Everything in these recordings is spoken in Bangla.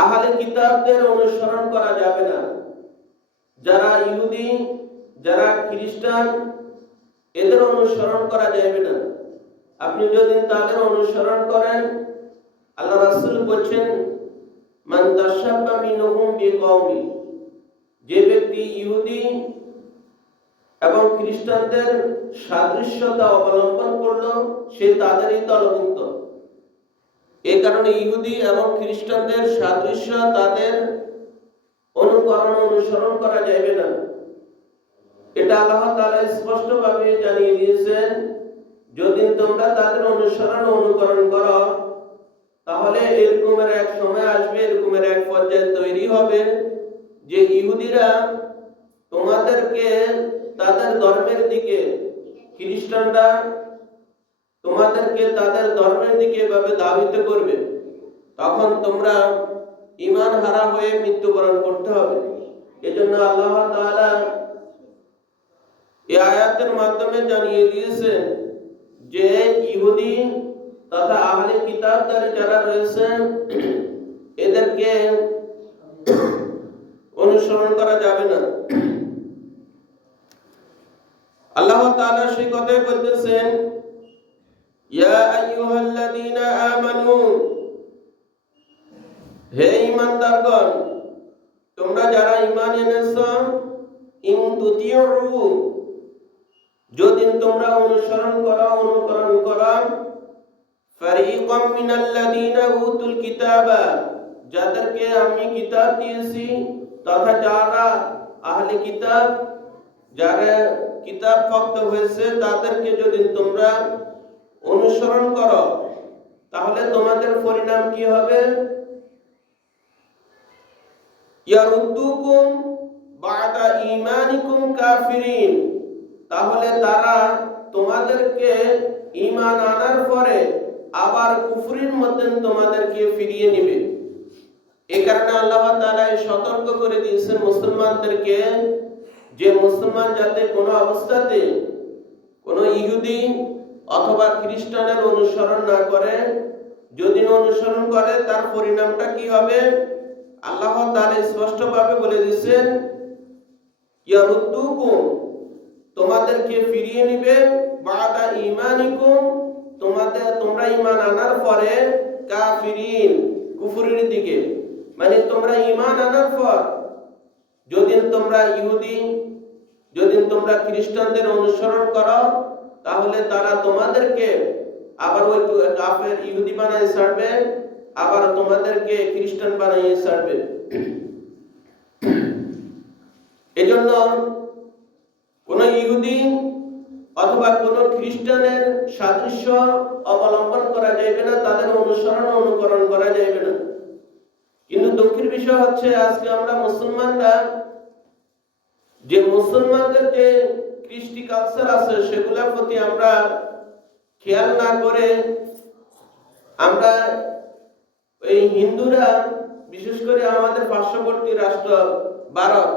আহলে কিতাবদের অনুসরণ করা যাবে না। যারা ইহুদি, যারা খ্রিস্টান, এদের অনুসরণ করা যাবে না। আপনি যদি তাদের অনুসরণ করেন, আল্লাহ রাসূল বলেন, মান তাশাব্বা মিনহুম বিকওমি, যে ব্যক্তি ইহুদি এবং খ্রিস্টানদের সাদৃশ্যতা অবলম্বন করলো, সে তাদেরই দলভুক্ত। এই কারণে ইহুদি এবং খ্রিস্টানদের সাদৃশ্য, তাদের অনুসরণ করা যাবে না। এটা আল্লাহ তাআলা স্পষ্টভাবে জানিয়ে দিয়েছেন, যদি তোমরা তাদের অনুকরণ করো, তাহলে এরকমের এক সময় আসবে, এরকমের এক পর্যায়ে তৈরি হবে যে ইহুদিরা তোমাদেরকে তাদের ধর্মের দিকে, খ্রিস্টানরা তোমাদেরকে তাদের ধর্মের দিকে এভাবে ধাবিত করবে, তখন তোমরা ঈমান হারা হয়ে মৃত্যুবরণ করতে হবে। এজন্য আল্লাহ তাআলা এই আয়াতের মাধ্যমে জানিয়ে দিয়েছেন যে ইহুদি তথা আহলে কিতাবদারি যারা রয়েছে, এদেরকে অনুসরণ করা যাবে না। আল্লাহ তাআলা সেই কথাই বলতেছেন, ইয়া আইয়ুহাল্লাযীনা আমানু, হে ঈমানদারগণ, তোমরা যারা ঈমান এনেছো, ইন তুতিউ, যদি তোমরা অনুকরণ করো, ফারীকাম মিনাল্লাযীনা উতুল কিতাবা, যাদেরকে আমি কিতাব দিয়েছি, তথা যারা আহলে কিতাব, যারা কিতাব প্রাপ্ত হয়েছে, তাদেরকে যদি তোমরা অনুসরণ করো, তাহলে তোমাদের পরিণাম কি হবে? ইয়ারুদ্দুকুম বা'দা ঈমানিকুম কাফিরিন, তাহলে তারা তোমাদেরকে ঈমান আনার পরে আবার কুফরির মধ্যে তোমাদেরকে ফিরিয়ে নেবে। এই কারণে আল্লাহ তাআলা সতর্ক করে দিয়েছেন মুসলমানদেরকে, যে মুসলমান যাতে কোনো অবস্থাতে কোনো ইহুদি অথবা খ্রিস্টানের অনুসরণ না করে। যদি অনুসরণ করে, তার পরিণামটা কি হবে? আল্লাহ তাআলা স্পষ্টভাবে বলে দিয়েছেন, ইয়ারুদ্দুকুম, তোমাদেরকে ফিরিয়ে নেবে, বা'দা ঈমানিকুম, তোমরা ঈমান আনার পরে, কাফিরিন, কুফরের দিকে। মানে তোমরা ঈমান আনার পর যদি তোমরা ইহুদি, যদি তোমরা খ্রিস্টানদের অনুসরণ করো, তাহলে তারা তোমাদেরকে আবার ওই কাফের ইহুদি বানিয়ে ছাড়বে, আবার তোমাদেরকে খ্রিস্টান বানিয়ে ছাড়বে। এজন্য কোন ইহুদি অথবা কোন খ্রিস্টানের সাদৃশ্য অবলম্বন করা যাবে না, তাদের অনুকরণ করা যাবে না। কিন্তু দুঃখের বিষয় হচ্ছে, আজকে আমরা মুসলমানরা যে মুসলমানদের যে কৃষ্টি কালচার আছে, সেগুলোর প্রতি আমরা খেয়াল না করে আমরা এই হিন্দুরা, বিশেষ করে আমাদের পার্শ্ববর্তী রাষ্ট্র ভারত,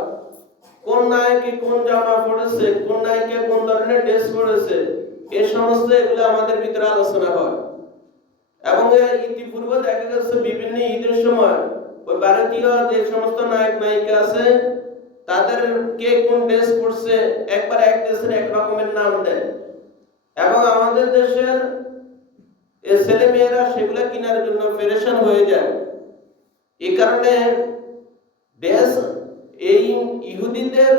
কোন নায়কে কোন জামা পড়েছে, কোন নায়িকা কোন ধরনের ড্রেস পড়েছে, এই সমস্ত এগুলো আমাদের ভিতরে আলোচনা হয়। এবং ইতিপূর্বে দেখা গেছে বিভিন্ন ঈদের সময় ওই ভারতীয় যে সমস্ত নায়ক নায়িকা আছে, তাদের কে কোন ড্রেস পড়ছে, একবার এক দেশের এক রকমের নাম দেয়, এবং আমাদের দেশের ছেলে মেয়েরা সেগুলো কেনার জন্য পেরেশান হয়ে যায়। এই কারণে ড্রেস, এই ইহুদিদের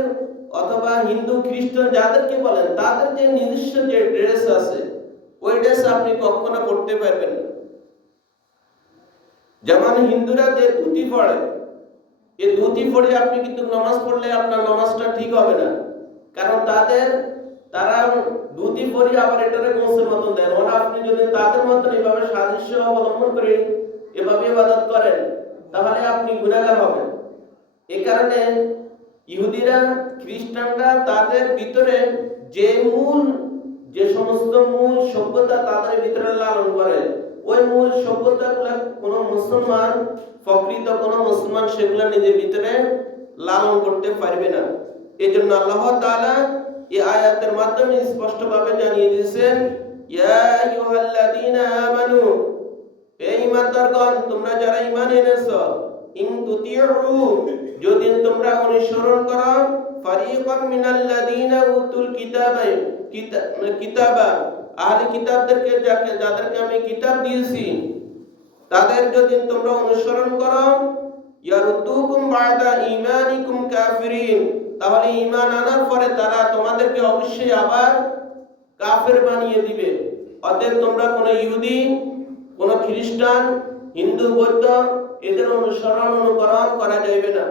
অথবা হিন্দু খ্রিস্টান যাদেরকে বলেন, তাদের যে নিজস্ব যে ড্রেস আছে, ওই ড্রেস আপনি কখনো পড়তে পারবেন না। যেমন হিন্দুরা যে ধুতি পড়ে, এই ধুতি পরে আপনি কিন্তু নামাজ পড়লে আপনার নামাজটা ঠিক হবে না। কারণ তারা ধুতি পরে আবার এটারে গোছের মতন দেন। মানে আপনি যদি তাদের মতন এভাবে সাদৃশ্য অবলম্বন করে এভাবে ইবাদত করেন, তাহলে আপনি গুনাহগার হবেন। এই কারণে ইহুদিরা, খ্রিস্টানরা তাদের ভিতরে যে সমস্ত মূল সভ্যতা তাদের ভিতরে লালন করে, ওই মূল সভ্যতাগুলো কোন মুসলমান, প্রকৃত কোন মুসলমান সেগুলো নিজের ভিতরে লালন করতে পারবে না। এই জন্য আল্লাহ তাআলা এই আয়াতের মাধ্যমে স্পষ্টভাবে জানিয়ে দিয়েছেন, ইয়া আইয়ুহাল্লাযীনা আমানু, হে ঈমানদারগণ, তোমরা যারা ঈমান এনেছো, ইন তুতিউ, যদি তোমরা অনুসরণ করো, ফারিকাম মিনাল্লাযীনা উতুল কিতাবা, আহলে কিতাবদেরকে, যাদেরকে আমি কিতাব দিয়েছি, তাদের যদি তোমরা অনুসরণ করো, ইয়ারুতুকুম বা'দা ঈমানিকুম কাফিরিন, তাহলে ঈমান আনার পরে তারা তোমাদেরকে অবশ্যই আবার কাফের বানিয়ে দিবে। অতএব তোমরা কোনো ইহুদি, কোনো খ্রিস্টান, হিন্দু, বৌদ্ধ এদের অনুকরণ করা যাবে না।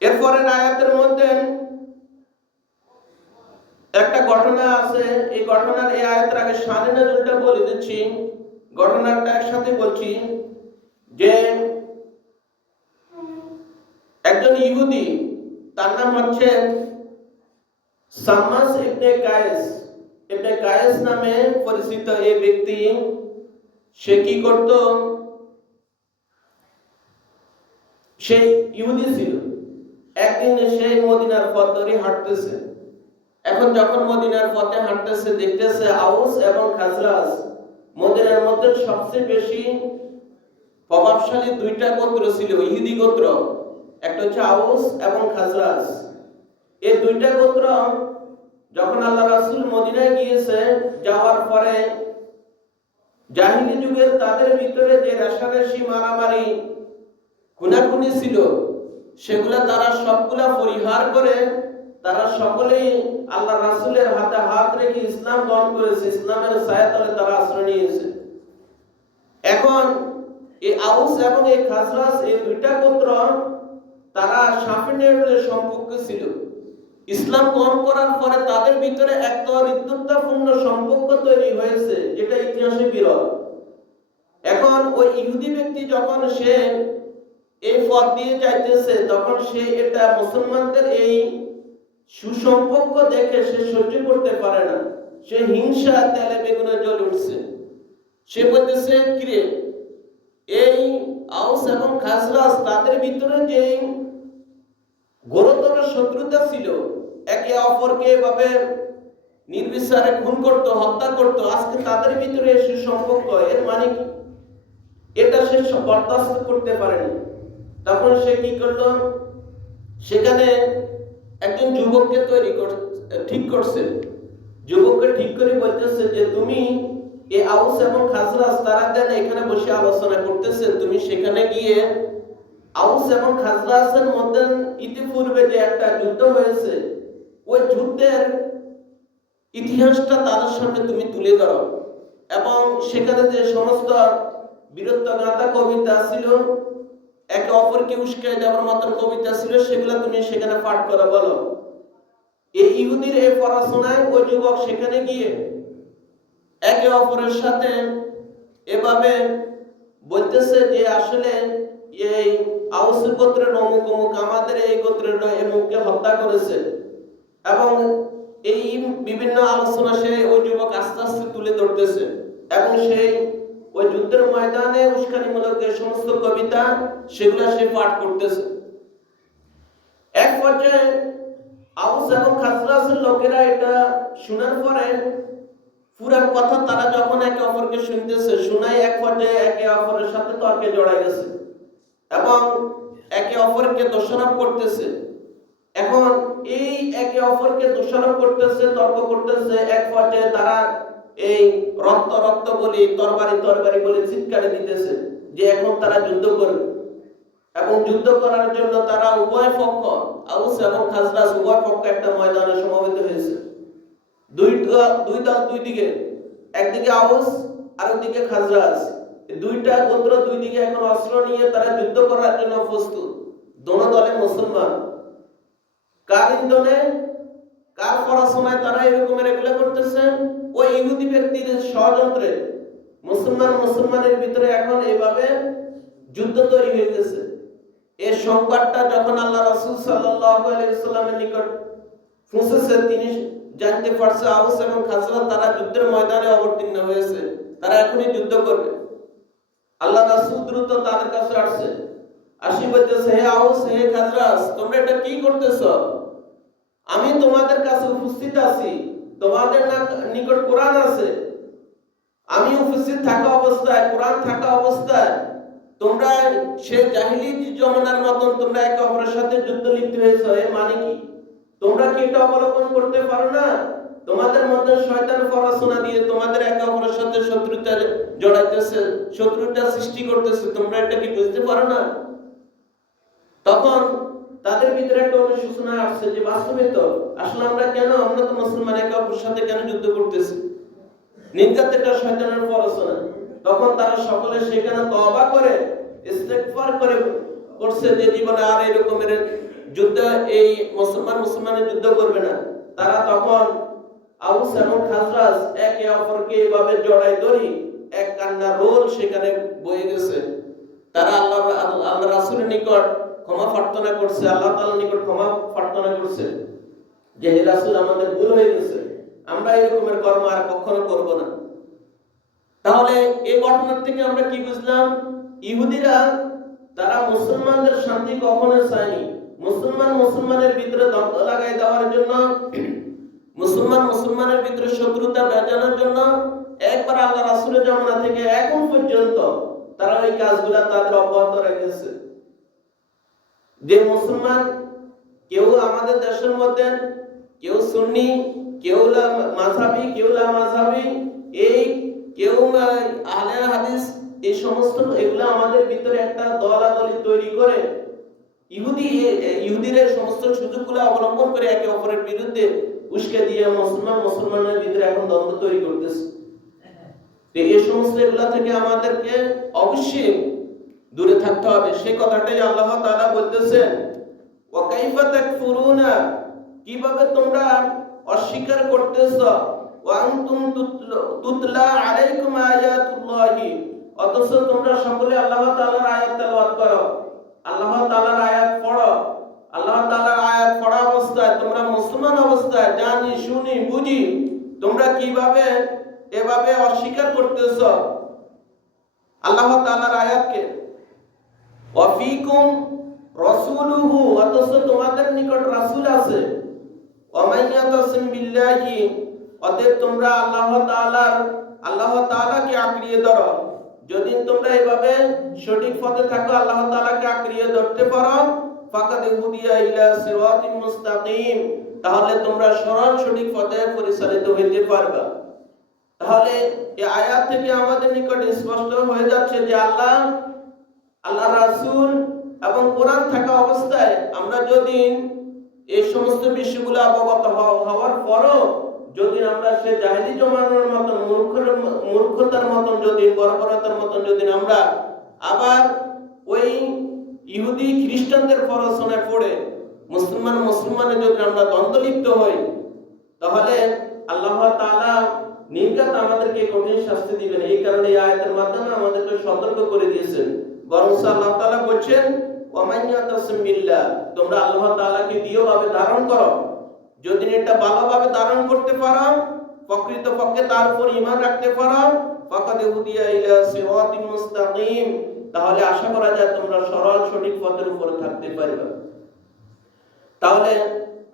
এরপরের আয়াতের মধ্যে একটা ঘটনা আছে। এই ঘটনার, এই আয়াতের আগে শানে নজরুলটা বলে দিচ্ছি, ঘটনাটা একসাথে বলছি। যে একজন ইহুদি, তার নাম হচ্ছে সাম্মাস ইবনে কায়েস নামে পরিচিত এই ব্যক্তি, সে কি করত, সেই ইহুদি ছিল। একদিন সে মদিনার পথ ধরে হাঁটতেছে। এখন যখন মদিনার পথে হাঁটতেছে, দেখতেছে আউস এবং খাজরাজ মদিনার মধ্যে সবচেয়ে বেশি প্রভাবশালী দুইটা গোত্র ছিল, ইহুদি গোত্র। একটা হচ্ছে আউস এবং খাজরাজ। এই দুইটা গোত্র যখন আল্লাহ রাসূল মদিনায় গিয়েছে, যাওয়ার পরে জাহিলি যুগের তাদের ভিতরে যে রেষারেষি, মারামারি, খুনাখুনি ছিল, সেগুলা তারা সবগুলা পরিহার করে তারা সকলেই আল্লাহ রাসূলের হাতে হাত রেখে ইসলাম গ্রহণ করেছে, ইসলামের ছায়াতলে তারা আশ্রয় নিয়েছে। এখন এই আউস এবং এই খাজরাজ, এই দুইটা গোত্র, তারা সাফিনের সম্পর্ক ছিল। ইসলাম গ্রহণ করার পরে তাদের ভিতরে একটা হৃদ্যতাপূর্ণ সম্পর্ক তৈরি হয়েছে, যেটা ইতিহাসে বিরল। এখন ওই ইহুদি ব্যক্তি যখন সে এই পথ দিয়ে যাইতেছে, তখন সে এটা মুসলমানদের এই সুসম্পর্ক দেখে সে সহ্য করতে পারে না। সে হিংসা তেলে বেগুনে জ্বলে উঠছে। সে বলতেছে, কিরে, এই আউস এবং খাজরাজ তাদের ভিতরে যে ঘোরতর শত্রুতা ছিল, একে অপরকে এভাবে নির্বিচারে খুন করত, হত্যা করত, আজকে তাদের ভিতরে সুসম্পর্ক, এর মানে কি? এটা সে বরদাস্ত করতে পারেনি। তখন সে কি করলো, সেখানে একজন যুবককে ঠিক করছে। যুবককে ঠিক করে বলতেছে যে, তুমি এই আউস এবং খাজরাজ তারা দেন এখানে বসে আলোচনা করতেছে, তুমি সেখানে গিয়ে আউস এবং খাজরাজের মধ্যে ইতিপূর্বে যে একটা যুদ্ধ হয়েছে, ওই যুদ্ধের ইতিহাসটা তাদের সামনে তুমি তুলে ধরো, এবং সেখানে যে সমস্ত বীরত্বগাথা কবিতা ছিল, একে অপরকে উস্কে দেওয়ার মতন কবিতা ছিল, সেগুলো তুমি সেখানে পাঠ করে বলো। এই ইহুদির এই পড়াশোনায় ওই যুবক সেখানে গিয়ে একে অপরের সাথে এভাবে বলতেছে যে, আসলে এই আউস গোত্রের অমুক অমুক আমাদের এই গোত্রের এমুককে হত্যা করেছে, এবং এই বিভিন্ন আলোচনা সে ওই যুবক আস্তে আস্তে তুলে ধরতেছে, এবং সেই ওই যুদ্ধের ময়দানে উস্কানিমূলক যে সমস্ত কবিতা, সেগুলো সে পাঠ করতেছে। এক পর্যায়ে আউস এবং খাজরাজের লোকেরা এটা শোনার পরে পুরা কথা তারা যখন একে অপরকে শুনতেছে, শোনাই এক পর্যায়ে একে অপরের সাথে তর্কে জড়াই গেছে এবং একে অপরকে দোষারোপ করতেছে। এখন এই একে অপরকে দোষারোপ করতেছে, তর্ক করতেছে, এক পর্যায়ে তারা এই রক্ত রক্ত বলি, তরবারি তরবারি বলে চিৎকার দিতেছে যে এখন তারা যুদ্ধ করবে। এবং যুদ্ধ করার জন্য তারা উভয় পক্ষ, আউস এবং খাজরাজ উভয় পক্ষ একটা ময়দানে সমবেত হয়েছে। দুই দল দুই দিকে, একদিকে আউস আর একদিকে খাজরাজ, দুইটা গোত্র দুই দিকে এখন অস্ত্র নিয়ে তারা যুদ্ধ করার জন্য প্রস্তুত। দোনো দলে মুসলমান। কার ইন্ধনে, কার পড়াশোনায় তারা এরকমের এগুলো করতেছে? ওই ইহুদি ব্যক্তির ষড়যন্ত্রে মুসলমানের ভিতরে এখন এইভাবে যুদ্ধ তৈরি হয়ে গেছে। এই সংবাদটা যখন আল্লাহ রাসূল সাল্লাল্লাহু আলাইহি ওয়াসাল্লামের নিকট পৌঁছেছে, তিনি জানতে পারছে আউস এবং খাজরাজ তারা যুদ্ধের ময়দানে অবতীর্ণ হয়েছে, তারা এখনই যুদ্ধ করবে। আল্লাহ রাসূল দ্রুত তাদের কাছে আসছে, আসি বলতেছে, হে আউস, হে খাজরাজ, তোমরা এটা কি করতেছো? আমি তোমাদের কাছে উপস্থিত আছি, তোমাদের নিকট কোরআন আছে, আমি উপস্থিত থাকা অবস্থায়, কোরআন থাকা অবস্থায় তোমরা সে জাহিলি জমানার মতন তোমরা একে অপরের সাথে যুদ্ধ লিপ্ত হয়েছ। এর মানে কি? তোমরা কি এটা অবলম্বন করতে পারো না? তোমাদের মধ্যে শয়তান পড়াশোনা দিয়ে তোমাদের একে অপরের সাথে শত্রুতা জড়াইতেছে, শত্রুতা সৃষ্টি করতেছে, তোমরা এটা কি বুঝতে পারো না? তখন তাদের ভিতরে একটা অনুশোচনা আসছে যে বাস্তবে তো আসলে আমরা তো মুসলমান একে অপরের সাথে কেন যুদ্ধ করতেছি? নির্ঘাত একটা শয়তানের পড়াশোনা। তখন তারা সকলে সেখানে তওবা করে ইস্তেগফার করছে যে জীবনে আর এরকমের যুদ্ধ, এই মুসলমানের যুদ্ধ করবে না। তারা তখন আউস এবং খাজরাজ একে অপরকে এভাবে জড়াই ধরি এক কান্নার রোল সেখানে বয়ে গেছে। তারা আল্লাহ রাসূলের নিকট ক্ষমা প্রার্থনা করছে, আল্লাহ তাআলার নিকট ক্ষমা প্রার্থনা করছে যে হে রাসূল, আমাদের ভুল হয়ে গেছে, আমরা এরকমের কর্ম আর কখনো করব না। তাহলে এই ঘটনার থেকে আমরা কি বুঝলাম? ইহুদিরা তারা মুসলমানদের শান্তি কখনো চায়নি। মুসলমানের ভিতরে দ্বন্দ্ব লাগাই দেওয়ার জন্য, মুসলমানের ভিতরে শত্রুতা বাজানোর জন্য একবার আল্লাহ রাসূলের জামানা থেকে এখন পর্যন্ত তারা এই কাজগুলা তাদের অব্যাহত রেখেছে। যে মুসলমান কেউ আমাদের দেশের মধ্যে কেউ সুন্নি, কেউ মাযহাবী, কেউ লা মাযহাবী, এই কেউ আহলে হাদিস, এই সমস্ত এগুলা আমাদের ভিতরে একটা দলাদলি তৈরি করে ইহুদিদের সমস্ত সুযোগগুলো অবলম্বন করে একে অপরের বিরুদ্ধে উস্কে দিয়ে মুসলমানের ভিতরে এখন দ্বন্দ্ব তৈরি করতেছে। এই সমস্ত এগুলা থেকে আমাদেরকে অবশ্যই দূরে থাকতে হবে। সেই কথাটাই আল্লাহ তাআলা বলতেছেন, ওয়া কাইফা তাকফুরুনা, কিভাবে তোমরা অস্বীকার করতেছো, ওয়া আনতুম তুতলা আলাইকুম আয়াতুল্লাহি, অথচ তোমরা সকলে আল্লাহ তাআলার আয়াত তেলাওয়াত করো, আল্লাহ তাআলার আয়াত পড়ো। আল্লাহ তাআলার আয়াত পড়া অবস্থায়, তোমরা মুসলমান অবস্থায় জানি শুনি বুঝি তোমরা কিভাবে এভাবে অস্বীকার করতেছো আল্লাহ তাআলার আয়াতকে। ওয়া ফীকুম রাসূলুহু, অথচ তোমাদের নিকট রাসূল আছে। ওয়া মান ইয়াতাসিম বিল্লাহি, অতএব তোমরা আল্লাহ তাআলাকে আঁকড়িয়ে ধরো। যদি তোমরা এভাবে সঠিক পথে থাকো, আল্লাহ তাআলাকে আঁকড়িয়ে ধরতে পারো, ফাকাদ হুদিয়া ইলা সিরাতিন মুস্তাকিম, তাহলে তোমরা সরল সঠিক পথে পরিচালিত হইতে পারবে। তাহলে এই আয়াত থেকে আমাদের নিকট স্পষ্ট হয়ে যাচ্ছে যে আল্লাহ রাসূল এবং কোরআন থাকা অবস্থায় আমরা যদি এই সমস্ত বিষয়গুলো অবগত হওয়ার পরও যদি আমরা সে জাহেলি জমানার মতন মূর্খতার মতন, যদি বর্বরতার মতন যদি আমরা আবার ওই ইহুদি খ্রিস্টানদের পড়াশোনায় পড়ে মুসলমানের যদি আমরা দ্বন্দ্বলিপ্ত হই, তাহলে আল্লাহ তাআলা নির্ঘাত আমাদেরকে কঠিন শাস্তি দিবেন। এই কারণে এই আয়াতের মাধ্যমে আমাদেরকে সতর্ক করে দিয়েছেন। বরং আল্লাহ তাআলা বলছেন, ওয়া মান ইয়াতাসিম বিল্লাহ, তোমরা আল্লাহ তাআলাকে দৃঢ়ভাবে ধারণ করো। যদি এটা ভালোভাবে ধারণ করতে পারো, প্রকৃতপক্ষে তার উপর ঈমান রাখতে পারো, ফাকাদ হুদিয়া ইলা সিরাতিন মুস্তাকিম, তাহলে আশা করা যায় তোমরা সরল সঠিক পথের উপরে থাকতে পারবে। তাহলে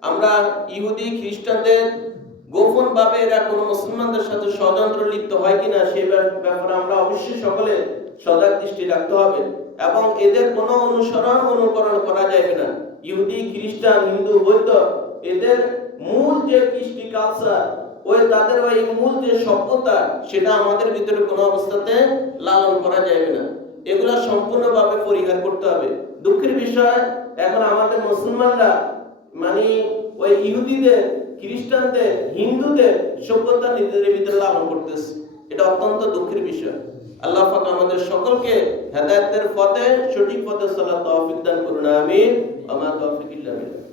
আমরা ইহুদি খ্রিস্টানদের গোপন ভাবে এরা কোন মুসলমানদের সাথে ষড়যন্ত্র লিপ্ত হয় কিনা সেই ব্যাপারে আমরা অবশ্যই সকলে সজাগ দৃষ্টি রাখতে হবে এবং এদের কোনো অনুকরণ করা যাবে না। ইহুদি, খ্রিস্টান, হিন্দু, বৌদ্ধ, এদের মূল যে কৃষ্টি কালচার, তাদের ওই মূল যে সভ্যতা, সেটা আমাদের ভিতরে কোনো অবস্থাতে লালন করা যাবে না। এগুলা সম্পূর্ণভাবে পরিহার করতে হবে। দুঃখের বিষয়, এখন আমাদের মুসলমানরা মানে ওই ইহুদিদের, খ্রিস্টানদের, হিন্দুদের সভ্যতা নিজেদের ভিতরে লালন করতেছে। এটা অত্যন্ত দুঃখের বিষয়। আল্লাহ পাক আমাদের সকলকে হেদায়েতের পথে, সঠিক পথে চলার তৌফিক দান করুন। আমিন। ওয়া মা তাওফীক ইল্লা বিল্লাহ।